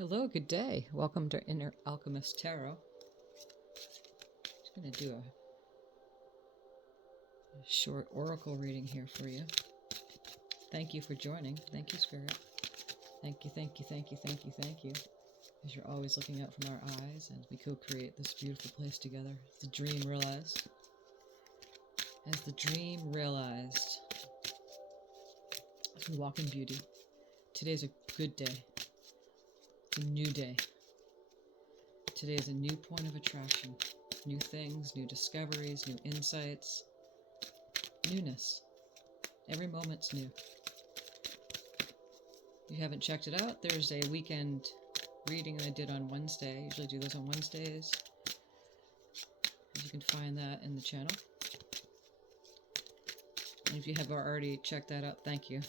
Hello, good day. Welcome to Inner Alchemist Tarot. I'm going to do a short oracle reading here for you. Thank you for joining. Thank you, Spirit. Thank you, thank you, thank you, thank you, thank you. As you're always looking out from our eyes and we co-create this beautiful place together. The dream realized. As the dream realized. As we walk in beauty. Today's a good day. It's a new day. Today is a new point of attraction. New things, new discoveries, new insights. Newness. Every moment's new. If you haven't checked it out, there's a weekend reading that I did on Wednesday. I usually do those on Wednesdays. You can find that in the channel. And if you have already checked that out, thank you.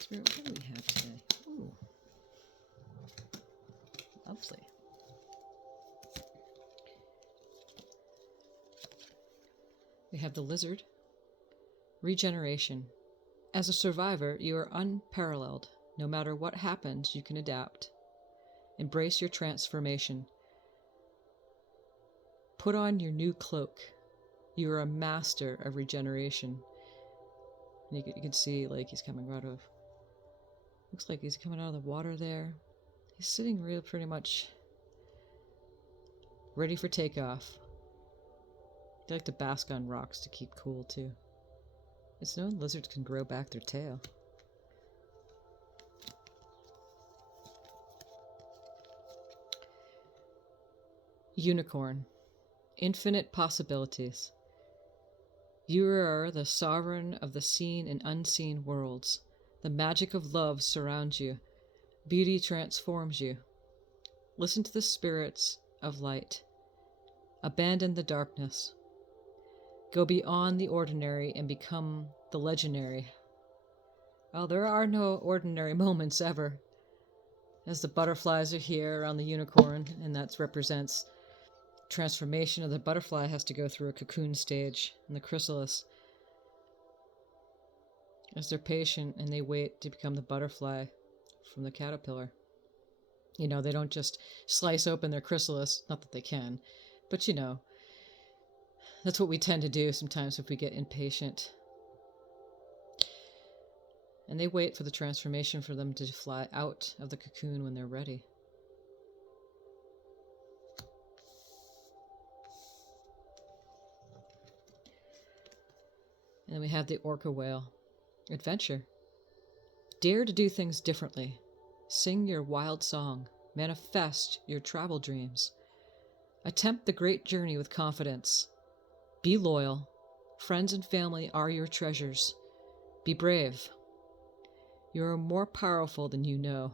Spirit, what do we have today? Ooh. Lovely. We have the lizard. Regeneration. As a survivor, you are unparalleled. No matter what happens, you can adapt. Embrace your transformation. Put on your new cloak. You are a master of regeneration. And you can see, like, he's coming out of... Looks like he's coming out of the water there. He's sitting real pretty much ready for takeoff. They like to bask on rocks to keep cool, too. It's known lizards can grow back their tail. Unicorn. Infinite possibilities. You are the sovereign of the seen and unseen worlds. The magic of love surrounds you. Beauty transforms you. Listen to the spirits of light. Abandon the darkness. Go beyond the ordinary and become the legendary. Well, there are no ordinary moments ever. As the butterflies are here around the unicorn, and that represents transformation of the butterfly has to go through a cocoon stage in the chrysalis. As they're patient and they wait to become the butterfly from the caterpillar. You know, they don't just slice open their chrysalis, not that they can, but you know, that's what we tend to do sometimes if we get impatient. And they wait for the transformation for them to fly out of the cocoon when they're ready. And then we have the orca whale. Adventure. Dare to do things differently. Sing your wild song. Manifest your travel dreams. Attempt the great journey with confidence. Be loyal. Friends and family are your treasures. Be brave. You are more powerful than you know.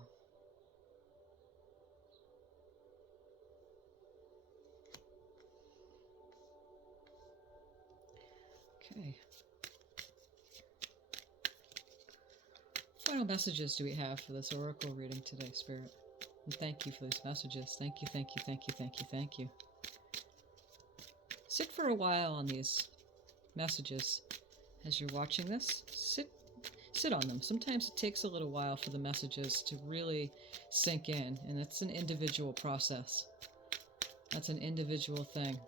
Okay. Final messages do we have for this oracle reading today, Spirit? And thank you for these messages. Thank you, thank you, thank you, thank you, thank you. Sit for a while on these messages as you're watching this. Sit on them. Sometimes it takes a little while for the messages to really sink in, and that's an individual process. That's an individual thing.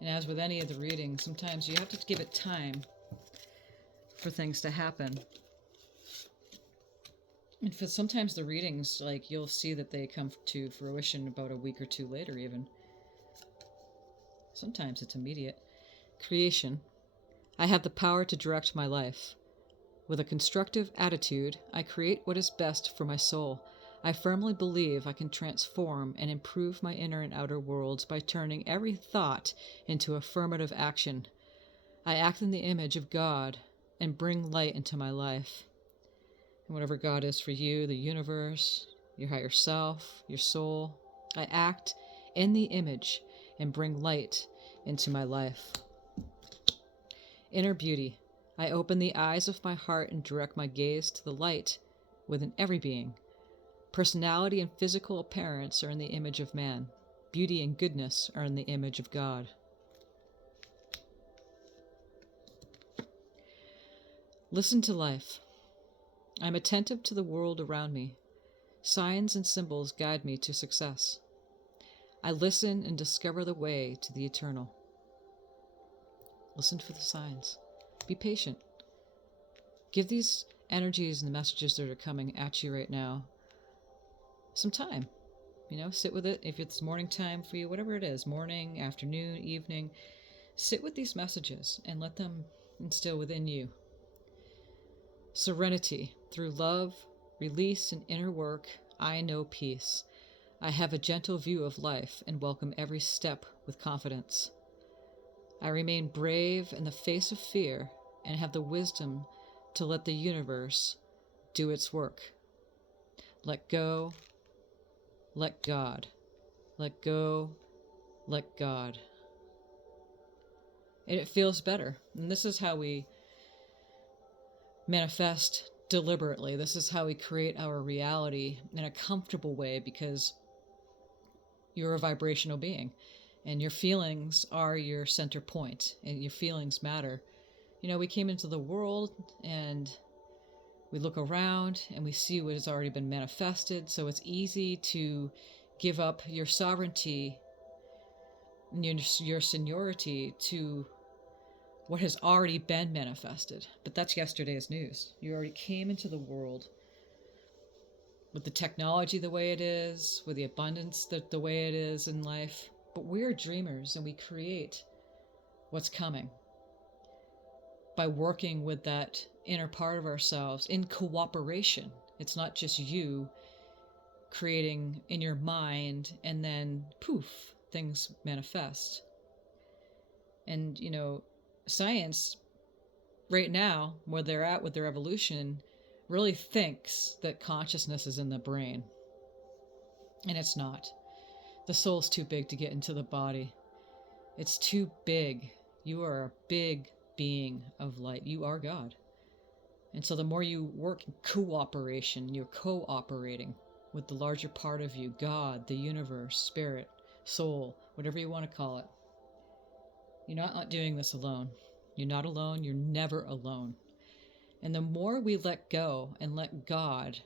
And as with any of the readings, sometimes you have to give it time for things to happen. And for sometimes the readings, like, you'll see that they come to fruition about a week or two later even. Sometimes it's immediate. Creation. I have the power to direct my life. With a constructive attitude, I create what is best for my soul. I firmly believe I can transform and improve my inner and outer worlds by turning every thought into affirmative action. I act in the image of God and bring light into my life. And whatever God is for you, the universe, your higher self, your soul, I act in the image and bring light into my life. Inner beauty. I open the eyes of my heart and direct my gaze to the light within every being. Personality and physical appearance are in the image of man. Beauty and goodness are in the image of God. Listen to life. I'm attentive to the world around me. Signs and symbols guide me to success. I listen and discover the way to the eternal. Listen for the signs. Be patient. Give these energies and the messages that are coming at you right now some time. Sit with it. If it's morning time for you, whatever it is, morning, afternoon, evening, sit with these messages and let them instill within you serenity. Through love, release, and inner work, I know peace. I have a gentle view of life and welcome every step with confidence. I remain brave in the face of fear and have the wisdom to let the universe do its work. Let go, let God. Let go, let God. And it feels better. And this is how we manifest deliberately. This is how we create our reality in a comfortable way, because you're a vibrational being and your feelings are your center point and your feelings matter. We came into the world and we look around and we see what has already been manifested. So it's easy to give up your sovereignty and your seniority to what has already been manifested. But that's yesterday's news. You already came into the world with the technology the way it is, with the abundance the way it is in life. But we're dreamers and we create what's coming by working with that inner part of ourselves in cooperation. It's not just you creating in your mind and then poof, things manifest. And, science right now, where they're at with their evolution, really thinks that consciousness is in the brain. And it's not. The soul's too big to get into the body. It's too big. You are a big being of light. You are God. And so the more you work in cooperation, you're cooperating with the larger part of you, God, the universe, spirit, soul, whatever you want to call it. You're not doing this alone. You're not alone. You're never alone. And the more we let go and let God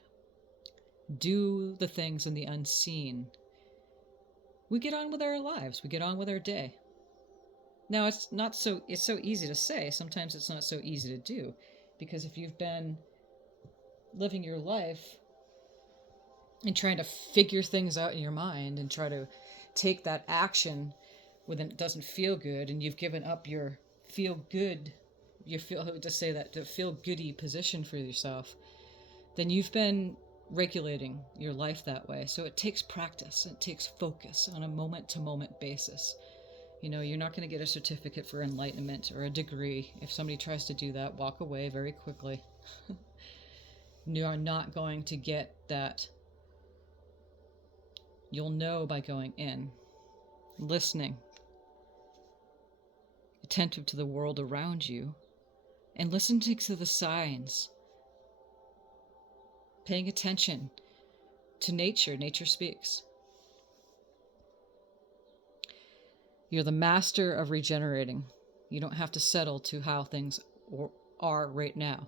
do the things in the unseen, we get on with our lives. We get on with our day. Now, it's so easy to say. Sometimes it's not so easy to do, because if you've been living your life and trying to figure things out in your mind and try to take that action when it doesn't feel good, and you've given up your feel goody position for yourself, then you've been regulating your life that way. So it takes practice. It takes focus on a moment-to-moment basis. You're not going to get a certificate for enlightenment or a degree. If somebody tries to do that, walk away very quickly. You are not going to get that. You'll know by going in, listening, attentive to the world around you, and listening to the signs, paying attention to nature. Nature speaks. You're the master of regenerating. You don't have to settle to how things are right now,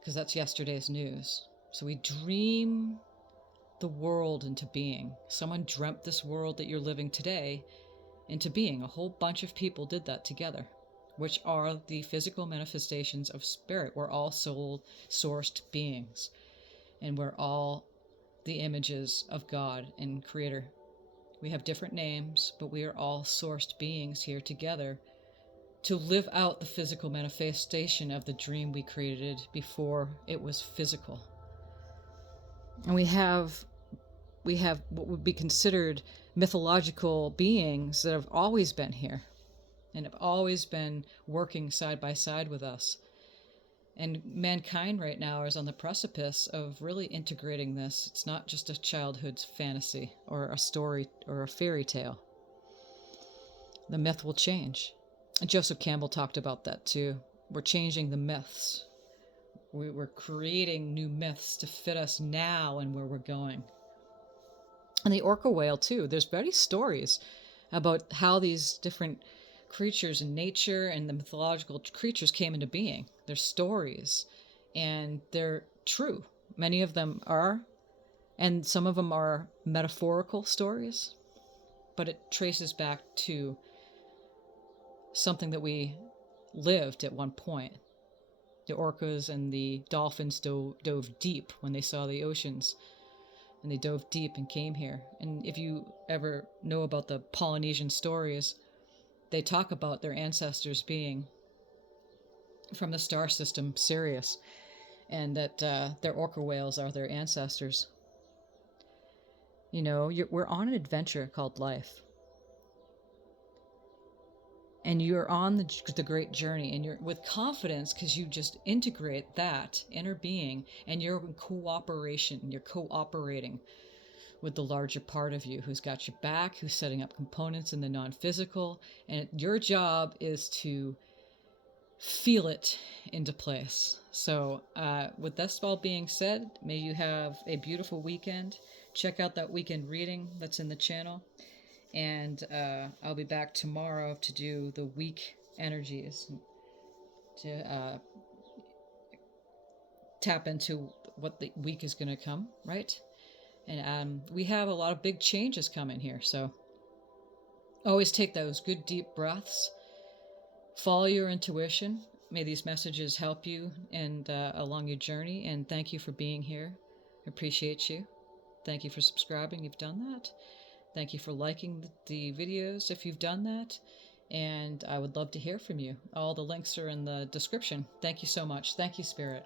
because that's yesterday's news. So we dream the world into being. Someone dreamt this world that you're living today into being. A whole bunch of people did that together, which are the physical manifestations of spirit. We're all soul-sourced beings, and we're all the images of God and Creator. We have different names, but we are all sourced beings here together to live out the physical manifestation of the dream we created before it was physical. And we have what would be considered mythological beings that have always been here and have always been working side by side with us. And mankind right now is on the precipice of really integrating this. It's not just a childhood fantasy or a story or a fairy tale. The myth will change. And Joseph Campbell talked about that too. We're changing the myths. We're creating new myths to fit us now and where we're going. And the orca whale too. There's many stories about how these different creatures in nature and the mythological creatures came into being. They're stories, and they're true. Many of them are, and some of them are metaphorical stories, but it traces back to something that we lived at one point. The orcas and the dolphins dove deep when they saw the oceans, and they dove deep and came here. And if you ever know about the Polynesian stories, they talk about their ancestors being from the star system Sirius, and that their orca whales are their ancestors. You know, we're on an adventure called life. And you're on the great journey, and you're with confidence because you just integrate that inner being, and you're in cooperation, you're cooperating with the larger part of you who's got your back, who's setting up components in the non-physical, and your job is to feel it into place. So with this all being said, may you have a beautiful weekend. Check out that weekend reading that's in the channel, and I'll be back tomorrow to do the week energies, to tap into what the week is going to come, right? And we have a lot of big changes coming here, so always take those good deep breaths, follow your intuition. May these messages help you and along your journey, and thank you for being here. I appreciate you. Thank you for subscribing. You've done that. Thank you for liking the videos if you've done that, and I would love to hear from you. All the links are in the description. Thank you so much. Thank you, Spirit.